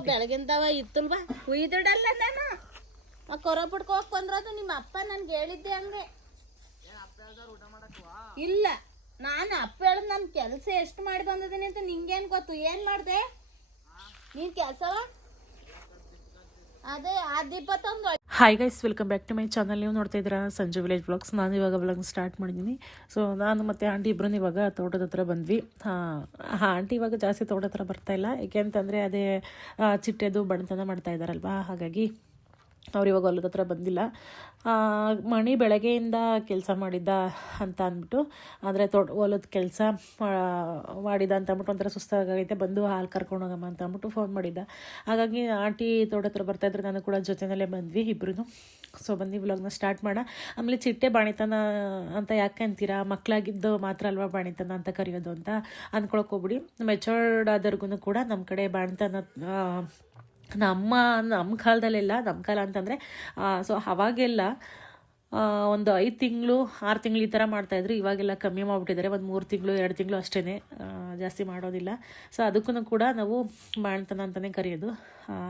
ಬೆಳಗಿಂದವ ಇತ್ತಲ್ವಾ? ಕುಯ್ದಿಡಲ್ಲ ನಾನು. ಆ ಕೊರ ಬಿಡ್ಕೋಕ್ ಬಂದ್ರದು ನಿಮ್ಮ ಅಪ್ಪ ನನ್ಗೆ ಹೇಳಿದ್ದೆ ಹಂಗೆ. ಇಲ್ಲ, ನಾನು ಅಪ್ಪ ಹೇಳದ್ ನನ್ ಕೆಲಸ ಎಷ್ಟು ಮಾಡಿ ಬಂದಿದ್ದೀನಿ ಅಂತ ನಿಂಗೇನ್ ಗೊತ್ತು? ಏನ್ ಮಾಡ್ದೆ? ನೀನು ಕೆಲ್ಸವ? ಅದೇ hi guys welcome back to my channel ನೀವು ನೋಡ್ತಾ ಇದ್ದೀರಾ ಸಂಜು ವಿಲೇಜ್ ಬ್ಲಾಗ್ಸ್ ನಾನು ಇವಾಗ ಬ್ಲಾಗ್ ಸ್ಟಾರ್ಟ್ ಮಾಡಿದ್ದೀನಿ. ಸೊ ನಾನು ಮತ್ತು ಆಂಟಿ ಇಬ್ಬರು ಇವಾಗ ತೋಟದ ಹತ್ರ ಬಂದ್ವಿ. ಹಾಂ ಹಾಂ ಆಂಟಿ ಇವಾಗ ಜಾಸ್ತಿ ತೋಟದ ಹತ್ರ ಬರ್ತಾ ಇಲ್ಲ. ಏಕೆ ಅಂತಂದರೆ ಅದೇ ಚಿಟ್ಟೆದು ಬಣ್ತನ ಮಾಡ್ತಾ ಇದ್ದಾರಲ್ವಾ? ಹಾಗಾಗಿ ಅವ್ರು ಇವಾಗ ಹೊಲದ ಹತ್ರ ಬಂದಿಲ್ಲ. ಮಣಿ ಬೆಳಗ್ಗೆಯಿಂದ ಕೆಲಸ ಮಾಡಿದ್ದ ಅಂತ ಅಂದ್ಬಿಟ್ಟು, ಆದರೆ ತೋಟ ಹೊಲದ ಕೆಲಸ ಮಾಡಿದ ಅಂತ ಅಂದ್ಬಿಟ್ಟು ಒಂಥರ ಸುಸ್ತಾಗೈತೆ, ಬಂದು ಹಾಲು ಕರ್ಕೊಂಡು ಹೋಗಮ್ಮ ಅಂತ ಅಂದ್ಬಿಟ್ಟು ಫೋನ್ ಮಾಡಿದ್ದ. ಹಾಗಾಗಿ ಆಂಟಿ ತೋಟ ಹತ್ರ ಬರ್ತಾ ಇದ್ರೆ ನಾನು ಕೂಡ ಜೊತೆಯಲ್ಲೇ ಬಂದ್ವಿ ಇಬ್ಬರು ಸೊ ಬಂದು ವ್ಲಾಗ್ನ ಸ್ಟಾರ್ಟ್ ಮಾಡ. ಆಮೇಲೆ ಚಿಟ್ಟೆ ಬಾಣಿತನ ಅಂತ ಯಾಕೆ ಅಂತೀರಾ? ಮಕ್ಕಳಾಗಿದ್ದು ಮಾತ್ರ ಅಲ್ವಾ ಬಾಣಿತನ ಅಂತ ಕರೆಯೋದು ಅಂತ ಅಂದ್ಕೊಳಕ್ಕೆ ಹೋಗ್ಬಿಡಿ. ಮೆಚೋರ್ಡ್ ಆದವ್ರಿಗೂ ಕೂಡ ನಮ್ಮ ಕಡೆ ಬಾಣಿತನ ನಮ್ಮ ನಮ್ಮ ಕಾಲದಲ್ಲೆಲ್ಲ, ನಮ್ಮ ಕಾಲ ಅಂತಂದರೆ ಸೊ ಅವಾಗೆಲ್ಲ ಒಂದು ಐದು ತಿಂಗಳು, ಆರು ತಿಂಗಳು ಈ ಥರ ಮಾಡ್ತಾಯಿದ್ರು ಇವಾಗೆಲ್ಲ ಕಮ್ಮಿ ಮಾಡಿಬಿಟ್ಟಿದ್ದಾರೆ. ಒಂದು ಮೂರು ತಿಂಗಳು, ಎರಡು ತಿಂಗಳು ಅಷ್ಟೇ ಜಾಸ್ತಿ ಮಾಡೋದಿಲ್ಲ. ಸೊ ಅದಕ್ಕೂ ಕೂಡ ನಾವು ಮಾಡ್ತಾನ ಅಂತಲೇ ಕರೆಯೋದು.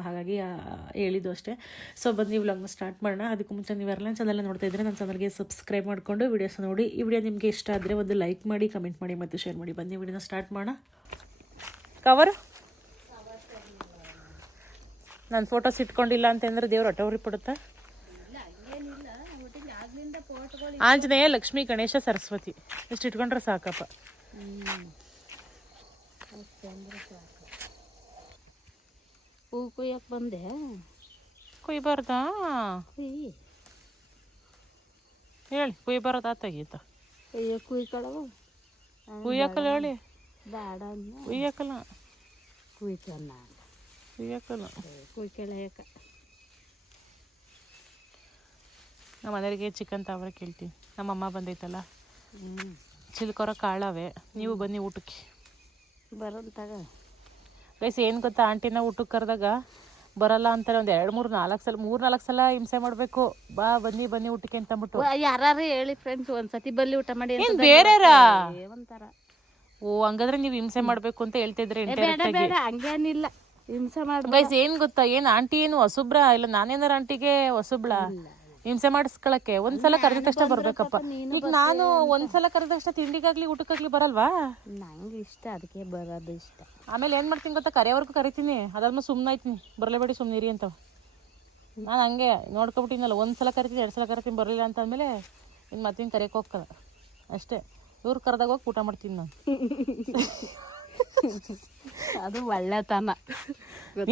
ಹಾಗಾಗಿ ಹೇಳಿದ್ದು ಅಷ್ಟೇ. ಸೊ ಬಂದು ವ್ಲಾಗ್ನ ಸ್ಟಾರ್ಟ್ ಮಾಡೋಣ. ಅದಕ್ಕೂ ಮುಂಚೆ ನೀವು ಯಾರೆಲ್ಲ ಚಾನಲ್ ನೋಡ್ತಾ ಇದ್ದರೆ, ನನ್ನ ಚಾನಲ್ಗೆ ಸಬ್ಸ್ಕ್ರೈಬ್ ಮಾಡಿಕೊಂಡು ವೀಡಿಯೋಸ್ ನೋಡಿ. ಈ ವಿಡಿಯೋ ನಿಮಗೆ ಇಷ್ಟ ಆದರೆ ಒಂದು ಲೈಕ್ ಮಾಡಿ ಕಮೆಂಟ್ ಮಾಡಿ, ಮತ್ತು ಶೇರ್ ಮಾಡಿ. ಬನ್ನಿ ವಿಡಿಯೋನ ಸ್ಟಾರ್ಟ್ ಮಾಡೋಣ. ಕವರ್ ನಾನು ಫೋಟೋಸ್ ಇಟ್ಕೊಂಡಿಲ್ಲ ಅಂತಂದ್ರೆ ದೇವ್ರು ಅಟವ್ರಿ ಪಡುತ್ತಾ? ಆಂಜನೇಯ ಲಕ್ಷ್ಮಿ ಗಣೇಶ ಸರಸ್ವತಿ. ಇಷ್ಟು ಇಟ್ಕೊಂಡ್ರೆ ಸಾಕಪ್ಪ. ಹೂ ಕುಯ್ಯಕ್ ಬಂದೆ. ಕುಯ್ಬಾರ್ದಾ? ಕುಯ್. ಹೇಳಿ ಕುಯ್ಬಾರ್ದ ತೆಗೀತ? ಅಯ್ಯೋ ಕುಯ್ಕೊಳವ? ಕುಯ್ಯಕ್ಕಲ್ಲ ಹೇಳಿ. ಬೇಡ ಅನ್ನ ಕುಯ್ಯಕಲ್ಲ ಕುಯ್ಕನ್ನ ಕುಯ್ಯಕಲ್ಲ ನಮ್ಮ ಮನೆಯವರಿಗೆ ಚಿಕನ್ ತಾವ್ರೆ ಕೇಳ್ತೀನಿ ನಮ್ಮ ಅಮ್ಮ ಬಂದೈತಲ್ಲ. ಚಿಲ್ಕೊರ ಕಾಳವೆ. ನೀವು ಬನ್ನಿ ಊಟಕ್ಕೆ. ಬರೋಂತಾಗ ಗೈಸ್ ಏನು ಗೊತ್ತಾ? ಆಂಟಿನ ಊಟಕ್ಕೆ ಕರೆದಾಗ ಬರಲ್ಲ ಅಂತಾರೆ. ಒಂದು ಎರಡು ಮೂರು ನಾಲ್ಕು ಸಲ ಮೂರು ನಾಲ್ಕು ಸಲ ಹಿಂಸೆ ಮಾಡಬೇಕು. ಬಾ ಬನ್ನಿ ಬನ್ನಿ ಊಟಕ್ಕೆ ಅಂತ ಅಂದ್ಬಿಟ್ಟು. ಯಾರು ಹೇಳಿ ಫ್ರೆಂಡ್ಸ್ ಒಂದ್ಸತಿ ಬಲ್ಲಿ ಊಟ ಮಾಡಿ ಏನು ಬೇರೆರ ಒಂಥರ. ಓ ಹಂಗಾದ್ರೆ ನೀವು ಹಿಂಸೆ ಮಾಡಬೇಕು ಅಂತ ಹೇಳ್ತಿದ್ರೆ ಏ, ಬೇಡ ಬೇಡ ಹಂಗೇನಿಲ್ಲ. ಹಿಂಸೆ ಮಾಡಿ ಗೈಸ್ ಏನ್ ಗೊತ್ತಾ? ಏನ್ ಆಂಟಿ ಏನು ಹೊಸಬ್ರ? ಇಲ್ಲ ನಾನೇನಾರ ಆಂಟಿಗೆ ಹೊಸಬ್ಳ? ಹಿಂಸೆ ಮಾಡಿಸ್ಕೊಳಕ್ಕೆ. ಒಂದ್ಸಲ ಕರೆದ ತಕ್ಷಣ ಬರ್ಬೇಕಪ್ಪ. ಈಗ ನಾನು ಒಂದ್ಸಲ ಕರೆದ ತಕ್ಷಣ ತಿಂಡಿಗಾಗ್ಲಿ ಊಟಕ್ಕಾಗ್ಲಿ ಬರಲ್ವಾ? ನಂಗೆ ಇಷ್ಟ ಅದಕ್ಕೆ ಬರೋದು ಇಷ್ಟ. ಆಮೇಲೆ ಏನ್ ಮಾಡ್ತೀನಿ ಗೊತ್ತಾ? ಕರೆಯವರೆಗೂ ಕರಿತೀನಿ. ಅದಾದ್ಮೇಲೆ ಸುಮ್ಮನೆ ಆಯ್ತೀನಿ ಬರಲೇಬೇಡಿ ಸುಮ್ಮನಿರಿ ಅಂತ ನಾನು ಹಂಗೆ ನೋಡ್ಕೊಬಿಟ್ಟಿನಲ್ಲ ಒಂದ್ಸಲ ಕರಿತೀನಿ ಎರಡು ಸಲ ಕರಿತೀನಿ ಬರಲಿಲ್ಲ ಅಂತ ಅಂದಮೇಲೆ ಇನ್ನು ಮತ್ತಿನ ಕರೆಯಕ್ಕೆ ಹೋಗ್ತದೆ. ಅಷ್ಟೇ. ಇವ್ರು ಕರೆದಾಗ ಹೋಗಿ ಊಟ ಮಾಡ್ತೀನಿ ನಾನು. ಅದು ಒಳ್ಳೆತನ.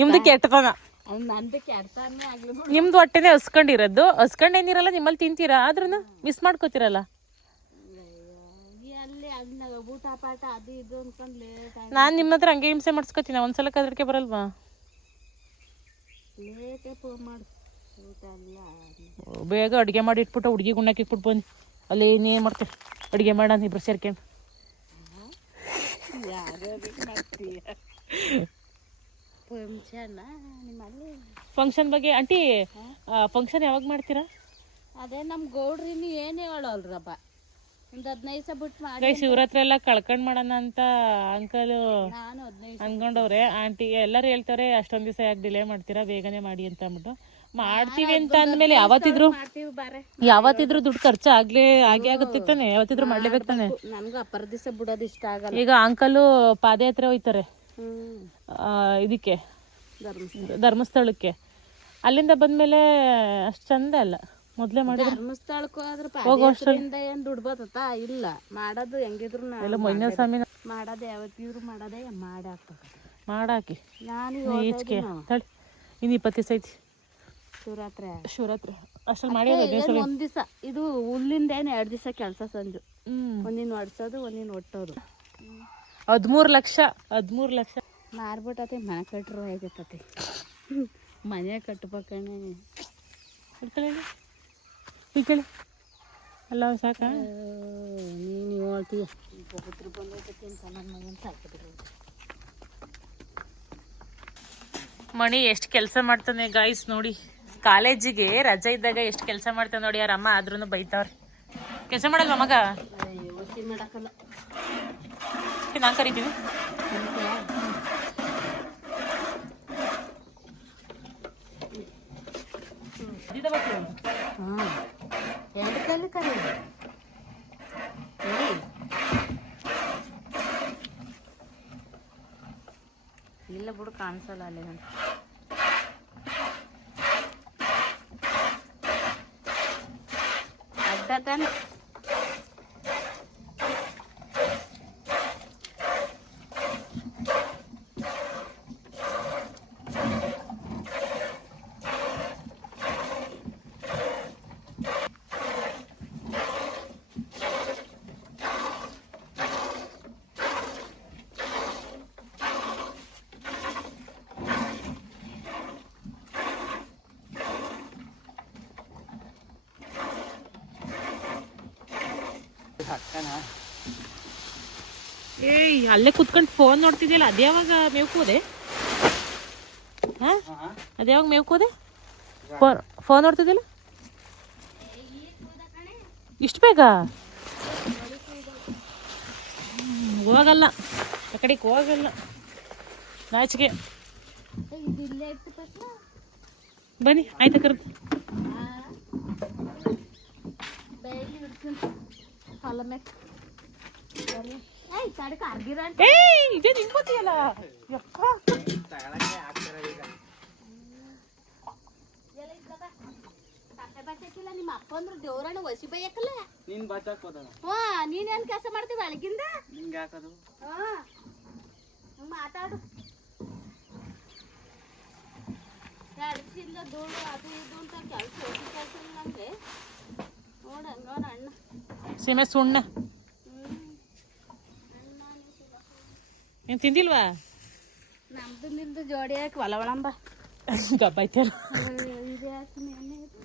ನಿಮ್ದು ಕೆಟ್ಟತನ. ಅದು ನಂದು ಕೆಡ್ತಾನೆ ಆಗ್ಲಿ ಬಿಡು. ನಿಮ್ದು ಹೊಟ್ಟೆನೆ ಹಸ್ಕೊಂಡಿರೋದು. ಹಸ್ಕೊಂಡೇನಿರಲ್ಲ ನಿಮ್ಮಲ್ಲಿ ತಿಂತೀರಾ? ಆದ್ರೂ ಮಿಸ್ ಮಾಡ್ಕೋತಿರಲ್ಲ? ಎಲ್ಲಿ ಅದನ್ನ ಊಟ ಪಾಠ ಅದು ಇದು ಅನ್ಕೊಂಡು ಲೇಟ್ ಆಗಿ ನಾನು ನಿಮ್ಮ ಹತ್ರ ಹಂಗೆ ಹಿಂಸೆ ಮಾಡಿಸ್ಕೋತೀನಿ. ಒಂದ್ಸಲ ಕದ್ರಕ್ಕೆ ಬರಲ್ವಾ? ಲೇಟೇ ಫೋನ್ ಮಾಡು. ಊಟ ಎಲ್ಲ ಬೇಗ ಅಡುಗೆ ಮಾಡಿ ಇಟ್ಬಿಟ್ಟು ಹುಡುಗಿ ಗುಣ್ಣಕ್ಕೆ ಇಟ್ಬಿಟ್ಟು ಬಂದು ಅಲ್ಲಿ ಏನೇ ಮಾಡ್ತೀವಿ ಅಡುಗೆ ಮಾಡೋಣ ಇಬ್ರು ಸೇರ್ಕೊಂಡು. ಫಂಕ್ಷನ್ ನಿಮ್ಮಲ್ಲಿ ಫಂಕ್ಷನ್ ಬಗ್ಗೆ ಆಂಟಿ ಫಂಕ್ಷನ್ ಯಾವಾಗ ಮಾಡ್ತೀರಾ? ಅದೇ ನಮ್ಮ ಗೌಡ್ರಿನಿ ಏನು ಹೇಳೋಲ್ರಪ್ಪ. ಒಂದು ಹದಿನೈದು ದಿವಸ ಬಿಟ್ಟು ಮಾಡಿ ಶಿವರಾತ್ರಿ ಎಲ್ಲ ಕಳ್ಕೊಂಡ್ ಮಾಡೋಣ ಅಂತ ಅಂಕಲ್ ನಾನು ಹದಿನೈದು ಅನ್ಕೊಂಡವ್ರೆ. ಆಂಟಿ ಎಲ್ಲರೂ ಹೇಳ್ತಾರೆ ಅಷ್ಟೊಂದ್ ದಿವಸ ಯಾಕೆ ಡಿಲೇ ಮಾಡ್ತೀರಾ? ಬೇಗನೆ ಮಾಡಿ ಅಂತ ಅಂದ್ಬಿಟ್ಟು. ಮಾಡ್ತೀವಿ ಅಂತ ಅಂದ್ಮೇಲೆ ಯಾವತ್ತಿದ್ರು ಯಾವತ್ತಿದ್ರು ದುಡ್ಡು ಖರ್ಚು ಆಗ್ಲೇ ಆಗೇ ಆಗುತ್ತಿತ್ತಾನೆ ತಾನೆ. ಯಾವತ್ತಿದ್ರು ಮಾಡ್ಲೇಬೇಕು ತಾನೆ. ನನಗೂ ಅಪ್ಪರ ದಿವಸ ಬಿಡೋದು ಇಷ್ಟ ಆಗಲ್ಲ. ಈಗ ಅಂಕಲು ಪಾದಯಾತ್ರೆ ಹೋಯ್ತಾರೆ. ಇದಕ್ಕೆ. ಧರ್ಮಸ್ಥಳಕ್ಕೆ. ಅಲ್ಲಿಂದ ಬಂದ್ಮೇಲೆ ಅಷ್ಟು ಚಂದ ಅಲ್ಲ. ಮೊದ್ಲೇ ಮಾಡಿ ಧರ್ಮಸ್ಥಳಕ್ಕೆ ಹೋದ್ರೆ ಪಾದಯಾತ್ರೆಯಿಂದ ಏನು ದುಡ್ಡು ಬರ್ತತ ಇಲ್ಲ. ಮಾಡೋದು ಹೆಂಗಿದ್ರು ಎಲ್ಲ ಮೊನ್ನೆ ಸ್ವಾಮಿ ಮಾಡೋದು ಯಾವತ್ತಿದ್ರು ಮಾಡೋದೇ ಮಾಡಿ ಹಾಕ್ಬೇಕು ಮಾಡಾಕಿ. ನಾನು ಈಚೆಗೆ ತಳಿ. ಇನ್ನು ಇಪ್ಪತ್ತು ದಿವಸ ಐತಿ. ಶಿವರಾತ್ರಿ. ಶಿವರಾತ್ರಿ. ಅಷ್ಟ್ರಲ್ಲಿ ಮಾಡಿ ಒಂದ್ ದಿವಸ. ಇದು ಹುಲ್ಲಿಂದ ಏನು ಎರಡು ದಿವಸ ಕೆಲಸ ಸಂಜು. ಒಂದಿನ ಒಡ್ಸೋದು ಒಂದಿನ ಒಟ್ಟೋದು. ಹದಿಮೂರು ಲಕ್ಷ ಹದಿಮೂರು ಲಕ್ಷ. ಮಾರ್ಬಿಟ್ಟತಿ ಮನೆ ಕಟ್ಟರು ಆಗೈತತಿ ಮನೆ ಕಟ್ಬೇಕಣೆ ಈ ಹಿಡ್ಕೊಳ್ಳಿ ಅಲ್ಲ ಸಾಕ? ನೀನು ಹೇಳ್ತೀಯ. ಪವಿತ್ರ ಬಂದೈತತಿ ಅಂತ ನನ್ನ ಮಗನ ಸಾಕಿದ್ರು. ಮಣಿ ಎಷ್ಟು ಕೆಲಸ ಮಾಡ್ತಾನೆ ಗಾಯ್ಸ್ ನೋಡಿ. ಕಾಲೇಜಿಗೆ ರಜೆ ಇದ್ದಾಗ ಎಷ್ಟು ಕೆಲಸ ಮಾಡ್ತಾನೆ ನೋಡಿ ಅಮ್ಮ ಆದ್ರೂ ಬೈತಾವ್ರಿ. ಕೆಲಸ ಮಾಡಲ್ವ ಮಗ? ನಾನು ಕರಿತೀನಿ. ಇಲ್ಲ ಬಿಡು, ಕಾಣಿಸಲ್ಲ ಅಲ್ಲಿ ನಾನು. open. ಏಯ್, ಅಲ್ಲೇ ಕುತ್ಕೊಂಡು ಫೋನ್ ನೋಡ್ತಿದ್ಯಲ್ಲ ಅದ್ಯಾವಾಗ ಯಾವಾಗ ಮೇವ್ಕೋದೆ? ಹಾಂ? ಅದ್ಯಾವಾಗ ಮೇವ್ಕೋದೆ? ಫೋನ್ ಫೋನ್ ನೋಡ್ತಿದ್ದಿಲ್ಲ ಇಷ್ಟು ಬೇಗ? ಹೋಗಲ್ಲ. ಆ ಕಡೆಗೆ ಹೋಗಲ್ಲ. ನಾಚಿಕೆ ಬನ್ನಿ, ಆಯ್ತಾ ಕರ್ದು ಡೈಲಿ ಇಡ್ತೀನಿ ಹೊಲ ಮ್ಯಾಗ ಏಯ್ ತಡಕ ಅರ್ಗಿರ ಏಯ್ ಇದೇ ನಿಂಗೋತಿಯಲ್ಲ ಯಪ್ಪ ನಿಮ್ಮ ಅಪ್ಪ ಅಂದ್ರೆ ದೇವ್ರಣ್ಣ ವಸಿ ಬೈಯಕ್ಕಲ್ಲ ನೀನ್ ಬಚಾಕ್ ಹೋದಣ ಹಾ ನೀನೇನ್ ಕೆಲಸ ಮಾಡ್ತೀವಿ ಅಳಗಿಂದ ನಿಂಗೆ ಯಾಕದು ಹಾ ಹಂಗ್ ಮಾತಾಡು ಅಡಿಸಿಂದ ಧೂಳು ಅದು ಇದು ಅಂತ ಕೆಲಸ ಹೊಸಿ ಕೆಲಸ ನಮ್ಗೆ ನೋಡ ನೋಡ ಅಣ್ಣ ಸೀಮೆ ಸುಣ್ಣ. ಏನ್ ನೀನು ತಿಂದಿಲ್ವಾ? ನಮ್ದು ನಿಮ್ದು ಜೋಡಿ ಹಾಕಿ ಒಲ ಒಳಂಬ. ಗಬ್ಬ ಐತಲ್ಲ ಇದೆ ಹಾಕಿ ಎಣ್ಣೆ ಇದು.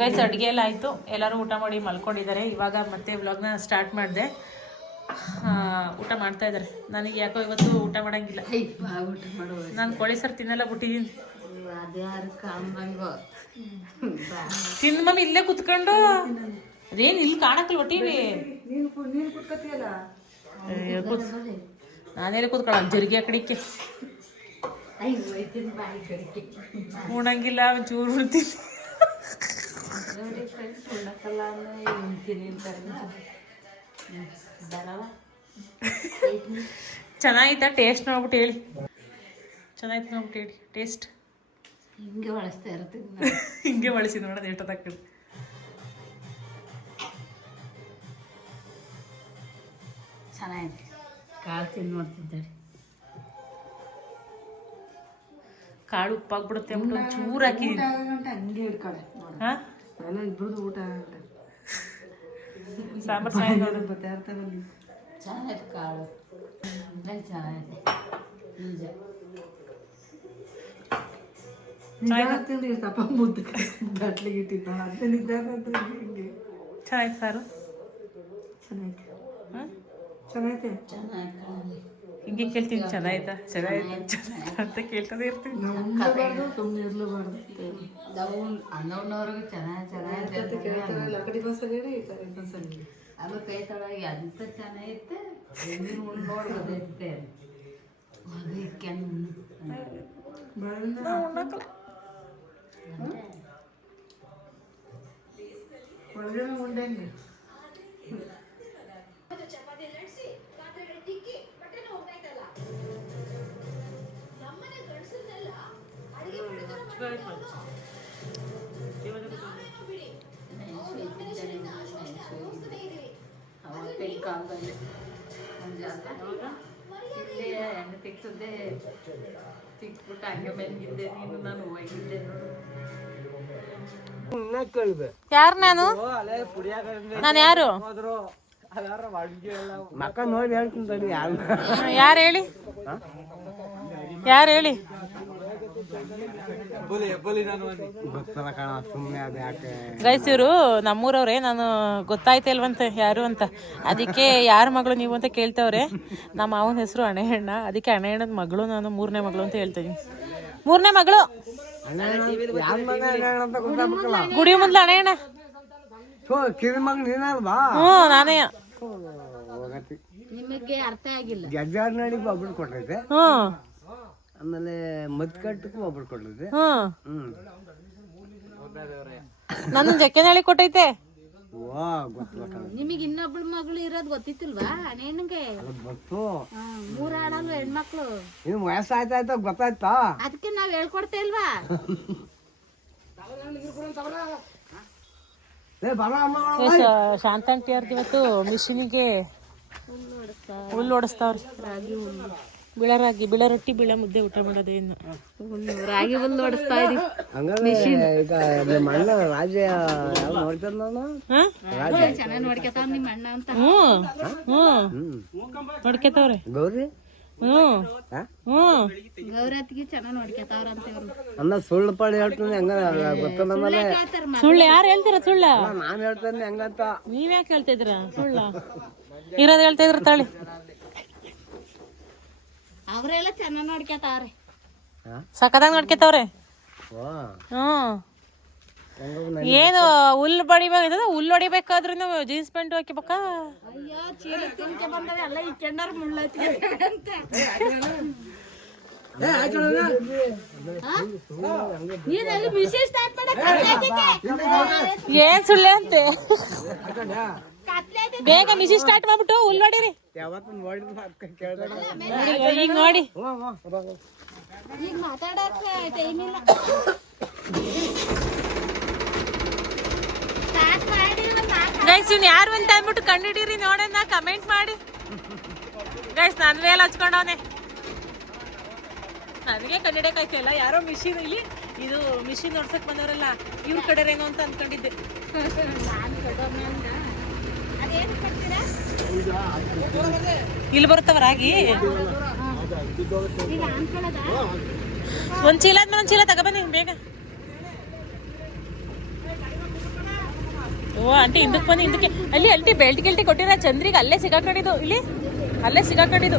ಗೈಸ್ ಅಡುಗೆ ಎಲ್ಲ ಆಯಿತು. ಎಲ್ಲರೂ ಊಟ ಮಾಡಿ ಮಲ್ಕೊಂಡಿದ್ದಾರೆ. ಇವಾಗ ಮತ್ತೆ ವ್ಲಾಗ್ನ ಸ್ಟಾರ್ಟ್ ಮಾಡಿದೆ. ಊಟ ಮಾಡ್ತಾ ಇದ್ದಾರೆ. ನನಗೆ ಯಾಕೋ ಇವತ್ತು ಊಟ ಮಾಡಂಗಿಲ್ಲ. ನಾನು ಕೋಳಿ ಸರ್ ತಿನ್ನಲ್ಲ ಬಿಟ್ಟಿದ್ದೀನಿ ತಿಂದು ಮಮ್ಮಿ ಇಲ್ಲೇ ಕುತ್ಕೊಂಡು? ಅದೇನು ಇಲ್ಲಿ ಕಾಣಕ್ಕಲ್ಲ ಒಟ್ಟಿವಿ ನಾನೇ ಕೂತ್ಕೊಳ್ಳ? ಜರಿಗೆ ಕಡಿಕೆ ಉಣಂಗಿಲ್ಲ ಚೂರು ಉಣ್ತೀನಿ. ಚೆನ್ನಾಗಿತ್ತಾ? ಟೇಸ್ಟ್ ನೋಡ್ಬಿಟ್ಟು ಹೇಳಿ. ಚೆನ್ನಾಗಿತ್ತು ನೋಡ್ಬಿಟ್ಟು ಹೇಳಿ. ಟೇಸ್ಟ್ ಹಿಂಗೆ ಬಳಸ್ತಾ ಇರ್ತೀನಿ ಹಿಂಗೆ ಬಳಸಿ ನೋಡೋದು ಎಷ್ಟೊತ್ತಾಗ್ತದೆ ಚೆನ್ನಾಗಿದೆ. ಕಾಳು ತಿಂದು ನೋಡ್ತಿದ್ದಾರೆ. ಕಾಳು ಉಪ್ಪಾಗ್ಬಿಡುತ್ತೆ ಅಂದ್ಬಿಟ್ಟು ಒಂದು ಚೂರು ಹಾಕಿದ್ದೀನಿ ಹಂಗೆ ಹಿಡ್ಕೊಳೆ ಹಾ? ಎಲ್ಲ ಇಬ್ರದ್ದು ಊಟ ಸಾಂಬಾರು ಚೆನ್ನಾಗಿ ಇರ್ತಾವಲ್ಲಿ ಚೆನ್ನಾಗಿದೆ ಕಾಳು. ಚೆನ್ನಾಗಿದೆ. ನಿಜ ನಿಜಾಗ್ತಿಲ್ರಿ ತಪ್ಪ ಮುದ್ದೆ ಗಟ್ಲಿಗೆ ಇಟ್ಟಿದ್ದ. ಹಿಂಗೆ. ಚೆನ್ನಾಯ್ತು ಸಾರು ಚೆನ್ನಾಗೈತೆ. ಹಾಂ? ಚೆನ್ನಾಗೈತೆ? ಚೆನ್ನಾಗಿ ಹಿಂಗೆ ಕೇಳ್ತೀನಿ ಚೆನ್ನಾಯ್ತಾ ಚೆನ್ನಾಗಿತ್ತು ಅಂತ ಕೇಳ್ತದೆ ಇರ್ತೀನಿ. ಸುಮ್ಮನೆ ಇರ್ಲೇಬಾರ್ದು. ನಾವು ಅನ್ನವ್ನವ್ರಿಗೆ ಚೆನ್ನಾಗಿ ಚೆನ್ನಾಗಿದೆ ಕೇಳ್ತಾರಲ್ಲ ಆ ಕಡೆ ಬಸ್ಸಲ್ಲಿ ಹೇಳಿ ಈ ಕಡೆ ಬಸ್ಸಲ್ಲಿ ಅದು ಕೈ ತೊಳಗೆ ಎಂತ ಚೆನ್ನಾಗೈತೆ ನೋಡ್ಬೋದೈತೆ. ಅದಕ್ಕೆ ಒಳಗಡೆ ಉಂಡಂಗೆ ಅವತ್ತಿನ ಕಾಲದಲ್ಲಿ ಇಲ್ಲೇ ಎಣ್ಣೆ ತಿಕ್ಕಿದ್ದೆ ತಿಕ್ಬಿಟ್ಟು ಹಂಗೆ ಮೆನ್ಗಿದ್ದೆ ನೀನು ನಾನು. ಯಾರು ನಾನು? ನಾನು ಯಾರು? ಮಕ್ಕ ನೋಡಿ ಹೇಳ್ತೀನಿ ಯಾರು? ಯಾರು ಹೇಳಿ? ಯಾರು ಹೇಳಿ? ಗೊತ್ತಲ್ಲ ಕಣ ಸುಮ್ಮನೆ ಅದು ಯಾಕೆ? ಗೈಸ್ ಇವರು ನಮ್ಮೂರವ್ರೆ ನಾನು ಗೊತ್ತಾಯ್ತಲ್ವಂತೆ ಯಾರು ಅಂತ. ಅದಕ್ಕೆ ಯಾರ ಮಗಳು ನೀವು ಅಂತ ಕೇಳ್ತವ್ರೆ. ನಮ್ಮ ಮಾವನ ಹೆಸರು ಅಣೆಹಣ್ಣ ಅದಕ್ಕೆ ಅಣೆಹಣ್ಣದ ಮಗಳು ನಾನು ಮೂರನೇ ಮಗಳು ಅಂತ ಹೇಳ್ತೀನಿ. ಮೂರನೇ ಮಗಳು? ಗುಡಿ ಮುಂದ್ಲ ಅಣ್ಣ. ನನ್ನ ಜಕ್ಕೆ ಹ್ಞೂ ನಾನೇ. ನಿಮಗೆ ಅರ್ಥ ಆಗಿಲ್ಲ. ಗೆಜ್ಜಾರ್ ನಡಿಗೆ ಕೊಟ್ಟೈತೆ ಹ್ಞೂ. ಆಮೇಲೆ ಮದ್ಕಟ್ಟಕ್ಕೂ ಒಬ್ರು ಕೊಟ್ಟೈತೆ ಹ್ಞೂ. ಹ್ಮ್. ನನ್ನ ಜಕ್ಕೆನಹಳ್ಳಿ ಕೊಟ್ಟೈತೆ. ವಾ ಗೊತ್ತಿಲ್ಲ ನಿಮಗೆ ಇನ್ನೊಬ್ಳ ಮಗಳು ಇರೋದು ಗೊತ್ತಿತ್ತಿಲ್ವಾ? ಅದು ಗೊತ್ತು. ಮೂರ್ ಆಡಲ್ವ ಹೆಣ್ಮಕ್ಳು? ವಯಸ್ಸು ವಯಸ್ಸಾಯ್ತಾಯ್ತಾ ಗೊತ್ತಾಯ್ತಾ? ಅದಕ್ಕೆ ನಾವ್ ಹೇಳ್ಕೊಡ್ತಾ ಇಲ್ವಾ? ಶಾಂತಾಂಟಿ ಅವ್ರದ್ದು ಇವತ್ತು ಮಿಷಿನಿಗೆ ಹುಲ್ಲು ಓಡಿಸ್ತಾವ್ರಿ. ಬಿಳ ರಾಗಿ ಬಿಳ ರೊಟ್ಟಿ ಬಿಳ ಮುದ್ದೆ ಊಟ ಮಾಡೋದು ಇನ್ನು. ರಾಗಿ ಬಂದು ಓಡಿಸ್ತಾ ಇದೀವಿ. ಹಂಗಾದ್ರೆ ಈಗ ನಿಮ್ಮ ಅಣ್ಣ ರಾಜ ನೋಡ್ತಾನ ನೋಡ್ತಾರ ನಾನು? ಹಾಂ? ಚೆನ್ನಾಗಿ ನೋಡ್ಕೊತಾವ ನಿಮ್ಮ ಅಣ್ಣ ಅಂತ. ಹ್ಞೂ ಹ್ಞೂ. ಹ್ಮ್ ನೋಡ್ಕೊತಾವ್ರೆ ಗೌರಿ? ಹ್ಞೂ. ಹಾ? ಹ್ಞೂ. ಗೌರತಿಗೆ ಚೆನ್ನಾಗಿ ನೋಡ್ಕೊತಾವ್ರ ಅಂತ ಅನ್ನ ಸುಳ್ಳು ಪಾಳಿ ಹೇಳ್ತಾನೆ ಹೆಂಗ ಗೊತ್ತ ನಮ್ಮಲ್ಲಿ ಸುಳ್ಳು ಯಾರು ಹೇಳ್ತೀರ ಸುಳ್ಳ? ನಾನು ಹೇಳ್ತಾನೆ ಹೆಂಗಂತ. ನೀವ್ಯಾಕೆ ಹೇಳ್ತಿದ್ರ ಸುಳ್ಳ? ಇರೋದು ಹೇಳ್ತಾ ಇದ್ರ ತಾಳಿ. ಅವರೆಲ್ಲ ಚೆನ್ನಾಗಿ ನೋಡ್ಕೊತಾವ್ರೆ ಹಾ? ಸಖತ್ತಾಗಿ ನೋಡ್ಕೊತಾವ್ರೆ ಹ್ಮ್ ಏನು ಹುಲ್ ಬಡಿಬೇಕ ಹುಲ್ ಹೊಡಿಬೇಕಾದ್ರೂ ಜೀನ್ಸ್ ಪ್ಯಾಂಟ್ ಹಾಕಿಬೇಕಾ ಅಯ್ಯೋ ಚೀಲ ತಿನ್ಕೆ ಬಂದವೆ ಎಲ್ಲ ಇಕ್ಕೊಂಡಾರ ಮುಳ್ಳೈತಿ ಅಂತ ಏನ್ ಸುಳ್ಳೆ ಅಂತೆ ಬೇಗ ಮಿಷಿನ್ ಸ್ಟಾರ್ಟ್ ಮಾಡ್ಬಿಟ್ಟು ಹುಲ್ ನೋಡಿರಿ. ಈಗ ನೋಡಿ. ಈಗ ಟೈಮ್ ಇಲ್ಲ ಯಾರು ಅಂತ ಅಂದ್ಬಿಟ್ಟು ಕಂಡಿಡೀರಿ, ನೋಡೋಣ ಕಮೆಂಟ್ ಮಾಡಿ. ಗೈಸ್ ನಾನು ಮೇಲೆ ಹಚ್ಕೊಂಡವನೆ. ನನಗೆ ಕಂಡಿಡಕಾಯ್ತಿಲ್ಲ ಯಾರೋ ಮಿಷಿನ್ ಇಲ್ಲಿ. ಇದು ಮಿಷಿನ್ ನೋಡ್ಸಕ್ ಬಂದವರಲ್ಲ, ಇವ್ರ ಏನೋ ಅಂತ ಅನ್ಕೊಂಡಿದ್ದೆ ನಾನು ದೊಡ್ಡಮ್ಮನ ಅದೇನು ಕೊಡ್ತೀರಾ ಇಲ್ಲಿ ಬರುತ್ತವ ರಾಗಿ ಒಂದ್ ಚೀಲ ಆದ್ಮೇಲೆ ಒಂದ್ ಚೀಲ ತಗೊಬನ್ನಿ ಬೇಗ. ಓ, ಆಂಟಿ, ಹಿಂದಕ್ಕೆ ಬಂದು ಹಿಂದಕ್ಕೆ. ಅಲ್ಲಿ ಅಲ್ಟಿ ಬೆಲ್ಟ್ ಗಿಲ್ಟಿ ಕೊಟ್ಟಿರ ಚಂದ್ರಿಗೆ ಅಲ್ಲೇ ಸಿಗಾಕೊಂಡಿದ್ದು ಇಲ್ಲಿ. ಅಲ್ಲೇ ಸಿಗಾಕೊಂಡಿದ್ದು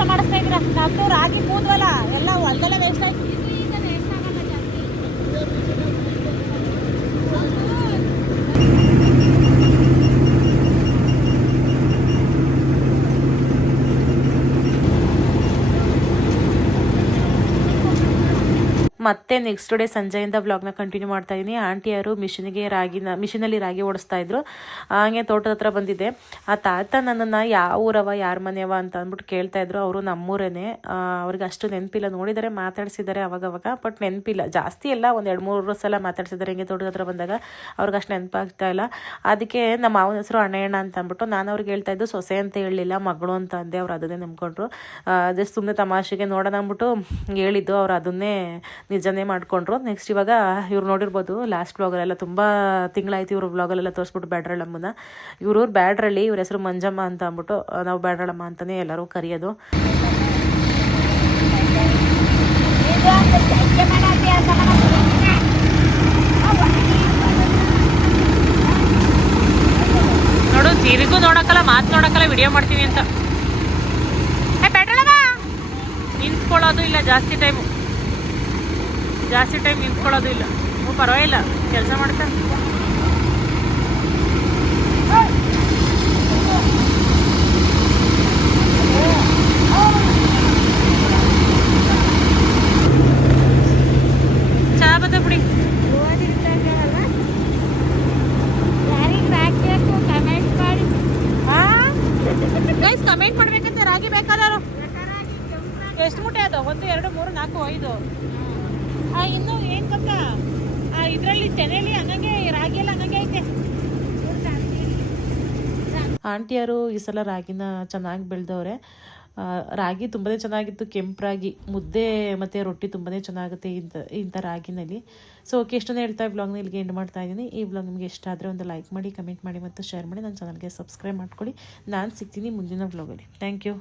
ಕೆಲಸ ಮಾಡಿಸ್ತಾ ಇದ್ರ ನಮ್ದು ರಾಗಿ ಕೂದ್ವಲ್ಲ ಎಲ್ಲ ಒಂದೆಲ್ಲ ವೇಸ್ಟ್ ಆಯ್ತು. ಮತ್ತೆ ನೆಕ್ಸ್ಟ್ ಡೇ ಸಂಜೆಯಿಂದ ಬ್ಲಾಗ್ನ ಕಂಟಿನ್ಯೂ ಮಾಡ್ತಾ ಇದ್ದೀನಿ ಆಂಟಿಯರು ಮಿಷಿನ್ಗೆ ರಾಗಿನ ಮಿಷಿನಲ್ಲಿ ರಾಗಿ ಓಡಿಸ್ತಾ ಇದ್ರು. ಹಾಗೆ ತೋಟದ ಹತ್ರ ಬಂದಿದ್ದೆ. ಆ ತಾತ ನನ್ನನ್ನು ಯಾವ ಊರವ ಯಾರ ಮನೆಯವ ಅಂತ ಅಂದ್ಬಿಟ್ಟು ಕೇಳ್ತಾ ಇದ್ರು. ಅವರು ನಮ್ಮೂರೇನೆ. ಅವ್ರಿಗೆ ಅಷ್ಟು ನೆನಪಿಲ್ಲ. ನೋಡಿದರೆ ಮಾತಾಡ್ಸಿದ್ದಾರೆ ಅವಾಗವಾಗ ಬಟ್ ನೆನಪಿಲ್ಲ. ಜಾಸ್ತಿ ಎಲ್ಲ ಒಂದು ಎರಡು ಮೂರು ಸಲ ಮಾತಾಡ್ಸಿದ್ದಾರೆ ಹಿಂಗೆ ತೋಟದ ಹತ್ರ ಬಂದಾಗ. ಅವ್ರಿಗೆ ಅಷ್ಟು ನೆನಪಾಗ್ತಾ ಇಲ್ಲ. ಅದಕ್ಕೆ ನಮ್ಮ ಮಾವನ ಹೆಸರು ಅಣ್ಣಯ್ಯಣ್ಣ ಅಂತ ಅಂದ್ಬಿಟ್ಟು ನಾನು ಅವ್ರಿಗೆ ಹೇಳ್ತಾ ಇದ್ದು, ಸೊಸೆ ಅಂತ ಹೇಳಲಿಲ್ಲ, ಮಗಳು ಅಂತ ಅಂದೆ. ಅವ್ರು ಅದನ್ನೇ ನಂಬ್ಕೊಂಡ್ರು. ಜಸ್ಟ್ ಸುಮ್ಮನೆ ತಮಾಷೆಗೆ ನೋಡೋಣ ಅಂದ್ಬಿಟ್ಟು ಹೇಳಿದ್ದು. ಅವ್ರು ಅದನ್ನೇ ನಿಜನೇ ಮಾಡ್ಕೊಂಡ್ರು. ನೆಕ್ಸ್ಟ್ ಇವಾಗ ಇವ್ರು ನೋಡಿರ್ಬೋದು ಲಾಸ್ಟ್ ಬ್ಲಾಗಲ್ಲೆಲ್ಲ ತುಂಬ ತಿಂಗಳಾಯ್ತು ಇವ್ರ ಬ್ಲಾಗಲ್ಲೆಲ್ಲ ತೋರಿಸ್ಬಿಟ್ಟು ಬ್ಯಾಡ್ರಳಮ್ಮನ ಇವ್ರವ್ರು ಬ್ಯಾಡ್ರಳ್ಳಿ ಇವ್ರ ಹೆಸರು ಮಂಜಮ್ಮ ಅಂತ ಅಂದ್ಬಿಟ್ಟು ನಾವು ಬ್ಯಾಡ್ರಳಮ್ಮ ಅಂತಲೇ ಎಲ್ಲರೂ ಕರೆಯೋದು. ನೋಡು, ತಿರುಗು ನೋಡಕ್ಕಲ್ಲ, ಮಾತು ನೋಡಕ್ಕಲ್ಲ ವಿಡಿಯೋ ಮಾಡ್ತೀನಿ ಅಂತ. ನಿಂತ್ಕೊಳ್ಳೋದು ಇಲ್ಲ ಜಾಸ್ತಿ ಟೈಮು ಜಾಸ್ತಿ ಟೈಮ್ ನಿಂತ್ಕೊಳ್ಳೋದು ಇಲ್ಲ. ಪರವಾಗಿಲ್ಲ. ಕೆಲಸ ಮಾಡ್ತಾರೆ ಬಿಡಿ ಕಮೆಂಟ್ ರಾಗಿ ಎಷ್ಟು ಮೂಟೆ ಅದು? ಒಂದು, ಎರಡು, ಮೂರು, ನಾಲ್ಕು, ಐದು. ಇನ್ನು ಏನ್ ಕಕ್ಕ? ಆ, ಇದರಲ್ಲಿ ತೆನೆಲಿ ಹಂಗಂಗೆ ರಾಗಿ ಎಲ್ಲ ಹಂಗಂಗೆ ಐತೆ. ಆಂಟಿಯರು ಈ ಸಲ ರಾಗಿನ ಚೆನ್ನಾಗಿ ಬೆಳೆದವ್ರೆ. ರಾಗಿ ತುಂಬನೇ ಚೆನ್ನಾಗಿತ್ತು, ಕೆಂಪು ರಾಗಿ, ಮುದ್ದೆ ಮತ್ತು ರೊಟ್ಟಿ ತುಂಬಾ ಚೆನ್ನಾಗುತ್ತೆ ಇಂಥ ಇಂಥ ರಾಗಿನಲ್ಲಿ. ಸೊ ಓಕೆ ಎಷ್ಟೊಂದು ಹೇಳ್ತಾ ಬ್ಲಾಗ್ನ ಇಲ್ಲಿಗೆ ಎಂಡ್ ಮಾಡ್ತಾ ಇದ್ದೀನಿ. ಈ ಬ್ಲಾಗ್ ನಿಮಗೆ ಇಷ್ಟ ಆದರೆ ಒಂದು ಲೈಕ್ ಮಾಡಿ ಕಮೆಂಟ್ ಮಾಡಿ ಮತ್ತು ಶೇರ್ ಮಾಡಿ. ನನ್ನ ಚಾನಲ್ಗೆ ಸಬ್ಸ್ಕ್ರೈಬ್ ಮಾಡ್ಕೊಳ್ಳಿ. ನಾನು ಸಿಗ್ತೀನಿ ಮುಂದಿನ ಬ್ಲಾಗಲ್ಲಿ ಥ್ಯಾಂಕ್ ಯು